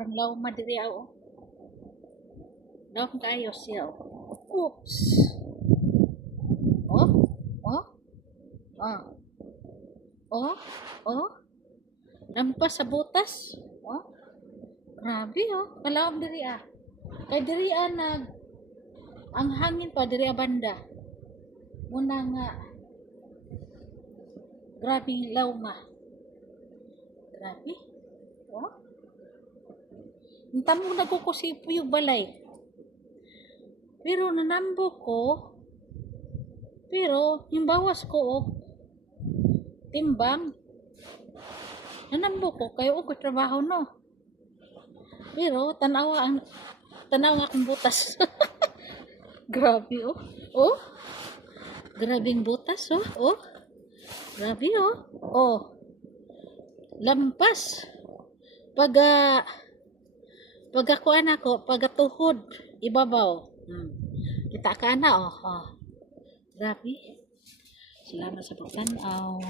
Murang lawma diri oh. Lawm kayo siya oh. Oops. Oh, oh, oh, oh, oh. Lampas sa butas. Oh, grabe oh. Kalawm diri ah. Kay diri nag ang hangin pa diri banda. Muna nga grabe lawma. Grabe. Oh. Tamo nagkukusipo yung balay. Pero nanambo ko. Pero yung bawas ko oh, timbang. Nanambo ko kayo og trabaho no. Pero tanaw nga akong butas. Grabe oh. Oh. Grabing butas oh. Oh. Grabe oh. Oh. Lampas. Pagakuan ako, pagatuhod ibabaw. Kita ka na oh. Oh. Grabe. Salamat sa pagtanaw.